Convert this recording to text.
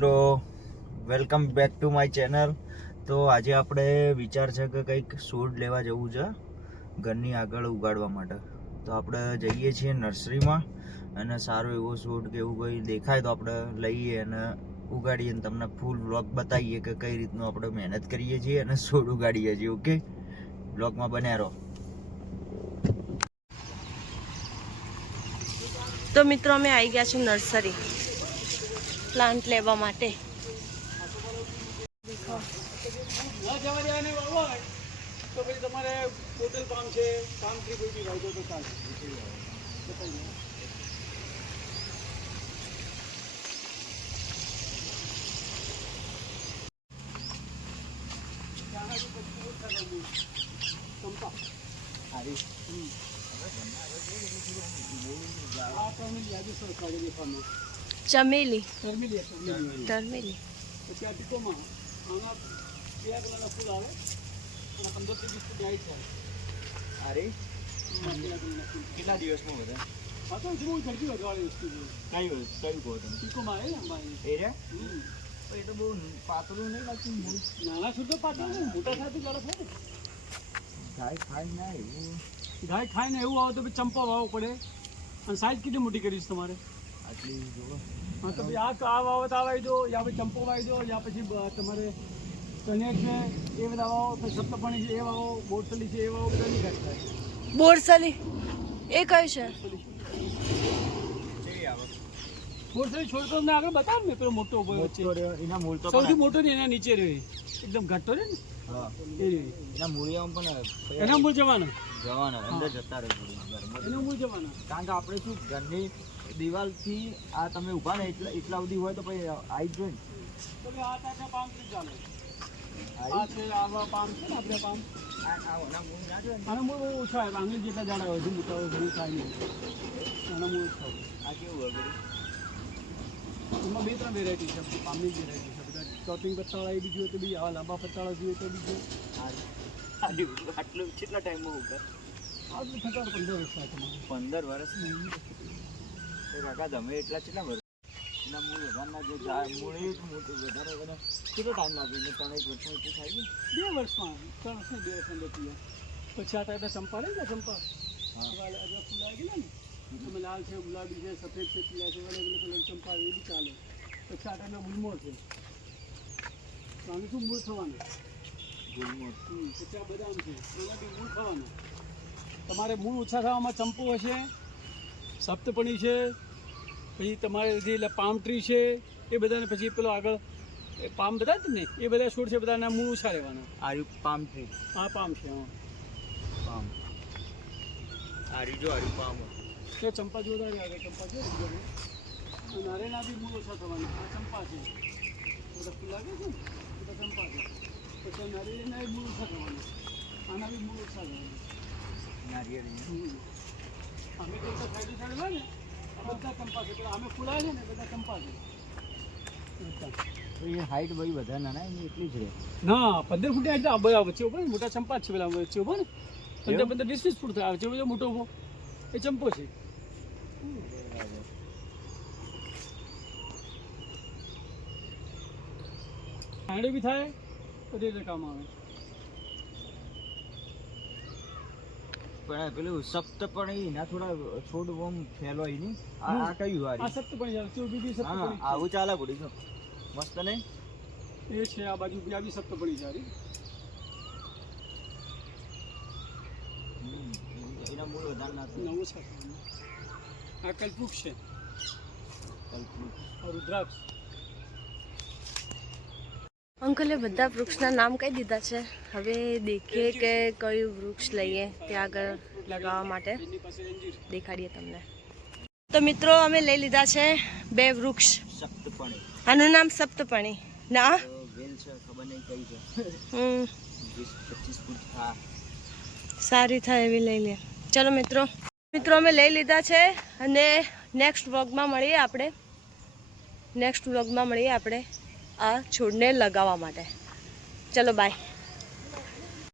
મિત્રો, welcome back to my channel. તો આજે આપણે વિચાર છે કે કંઈક છોડ લેવા જવું છે ઘરની આગળ ઉગાડવા માટે. તો આપણે જઈએ છીએ નર્સરીમાં અને સારો એવો છોડ કે એવું કંઈ દેખાય તો આપણે લઈએ અને ઉગાડીએ અને તમને ફૂલ વ્લોગ બતાવીએ કે કઈ રીતનું આપણે મહેનત કરીએ છીએ અને છોડ ઉગાડીએ છીએ. ઓકે, વ્લોગમાં બન્યા રહો. તો મિત્રો અમે આવી ગયા છીએ નર્સરી પ્લાન્ટ લેવા માટે. તો પછી તમારે ટોટલ પામ છે, પામ ટ્રી કોઈ બી વાવજો તો ચાલે. ચમેલી, ટર્મેલી ટર્મેલી. પછી આ ટીકોમાં આમાં પીળા કલરના ફૂલ આવે અને 15 થી 20 ફૂટ હાઈટ થાય. અરે પીળા કલરના ફૂલ કેટલા દિવસમાં બધા હા તો બહુ ઝડપી વધવાળી વસ્તુ છે. કયું કહો તમે? ટીકોમાં આવે ને અંબાની એરિયા એ તો બહુ પાતળું નહીં લાગતું. નાના છોડ તો પાછળ ને મોટા થાય તો જરા થાય ને. ગાય ખાય ના એવું ગાય ખાય ને એવું આવે તો પછી ચંપા વાવવો પડે. અને સાઈઝ કેટલી મોટી કરીશ તમારે? આટલી જોવો. હા તો ભાઈ આ વાવો તો આ વાવી દો, યા પછી ચંપો વાવી દો, યા પછી તમારે કનેર છે એ બધા વાવો, પછી સપ્તપણી છે એ વાવો, બોરસલી છે એ વાવો, બધા નહીં ઘટ થાય. બોરસલી એ કયું છે? બોરસલી છોડ તો તમને આગળ બતાવ ને, પેલો મોટો ઉભો વચ્ચે એના મૂળ તો સૌથી મોટો ને એના નીચે રહે એકદમ ઘટ્ટો રહે ને હા, એ રહે. એના મૂળિયામાં પણ એના મૂળ જવાના, જવાના અંદર જતા રહે એના મૂળ જવાના. કારણ કે આપણે શું ઘરની દિવાલથી આ તમે ઊભા ને એટલા સુધી હોય તો પછી આવી જ જોઈએ ને. તમે આ ટાઈપના પામ થી ચાલે. આ છે આવા પામ છે ને આપણે પામ, આના મૂળ ના જોઈએ ને. આના મૂળ બહુ ઓછા હોય, આંગળી જેટલા જાડા હોય છે, મોટા હોય ઘણું થાય નહીં. આના મૂળ ઓછા હોય. આ કેવું હોય બધું? એમાં 2-3 વેરાયટી છે, પામની વેરાયટી છે. બધા ચોપિંગ પત્તાવાળા એ બીજું હોય તો બી, આવા લાંબા પત્તાવાળા જોઈએ તો બીજું. આટલું કેટલા ટાઈમમાં ઉપર? આટલું થતા 15 વર્ષ થાય તમારે. 15 વર્ષ કાકા તમે એટલા કેટલા વર્ષ? એના મૂળ વધારના જે મૂળ એ મોટું વધારે કેટલો ટાઈમ લાગે? 3-1 વર્ષમાં એટલું થાય ને? 2 વર્ષમાં 3 વર્ષ 2 વર્ષ અંદર થઈ જાય. પછી આ ટાઈપના ચંપા રહે ને, ચંપા ફૂલ આવી ગયેલા ને, તમે લાલ છે, ગુલાબી છે, સફેદ છે, પીળા છે, અલગ અલગ કલર ચંપા એ બી ચાલે. પછી આ ટાઈપના ગુલમોર છે, તો આનું શું મૂળ થવાનું? ગુલમોર. પછી આ બદામ છે, એના બી મૂળ થવાનું. તમારે મૂળ ઓછા થવામાં ચંપો હશે, સપ્તપણી છે, પછી તમારે જે પામ ટ્રી છે એ બધાને, પછી પેલો આગળ પામ બધા જ ને એ બધા છોડ છે, બધાના મૂળ ઓછા રહેવાના. આર્યુ પામ ટ્રી. આ પામ છે, હા પામ આર્યુ જો આર્યુ પામ તે ચંપા જોરદાર આવે. ચંપા છે નારેના બી મૂળ ઓછા થવાના. આ ચંપા છે, બધા ફૂલ લાગે છે ને, બધા ચંપા છે. પછી નારિયેળીના મૂળ ઓછા થવાના, આના બી મૂળ ઓછા થવાના. નારિયેળી. અમે તો ફાયદો થાય ને, આ બધા ચંપા છે, પેલા અમે ફૂલાય છે ને બધા ચંપા છે. તો એ હાઈટ ભાઈ વધારે ના એની એટલી જ રહે. ના 15 ફૂટ એટલે બધા વચ્ચે ઉભો ને, મોટા ચંપા જ છે પેલા વચ્ચે ઉભો ને, 15-20 ફૂટ થાય વચ્ચે બધો મોટો ઉભો એ ચંપો છે. હાંડે બી થાય તો તે કામ આવે. પણ પેલું સપ્તપણી એના થોડા છોડ ઓમ ફેલોય નહીં. આ કયું આ હારી? સપ્તપણી ચાલે, ચોબી હા, સપ્તપણી આવું ચાલે પડી જો મસ્ત નહીં? એ છે. આ બાજુ બી આવી સપ્તપણી ચાલી. એના મૂળ વધારે ના નવું છે. આ કલ્પવૃક્ષ છે, આ રુદ્રાક્ષ. અંકલે બધા વૃક્ષના નામ કહી દીધા છે. હવે દેખીએ કે કયું વૃક્ષ લઈએ ત્યાં આગળ લગાવવા માટે. દેખાડીએ તમને. તો મિત્રો અમે લઈ લીધા છે 2 વૃક્ષ. સપ્તપણી. આનું નામ સપ્તપણી ના વેલ છે, ખબર નહીં કઈ છે. 20-25 ફૂટ હા સારી થાય એવી લઈ લે. ચલો મિત્રો અમે લઈ લીધા છે અને નેક્સ્ટ વ્લોગમાં મળીએ આપણે આ છોડને લગાવવા માટે. ચલો બાય.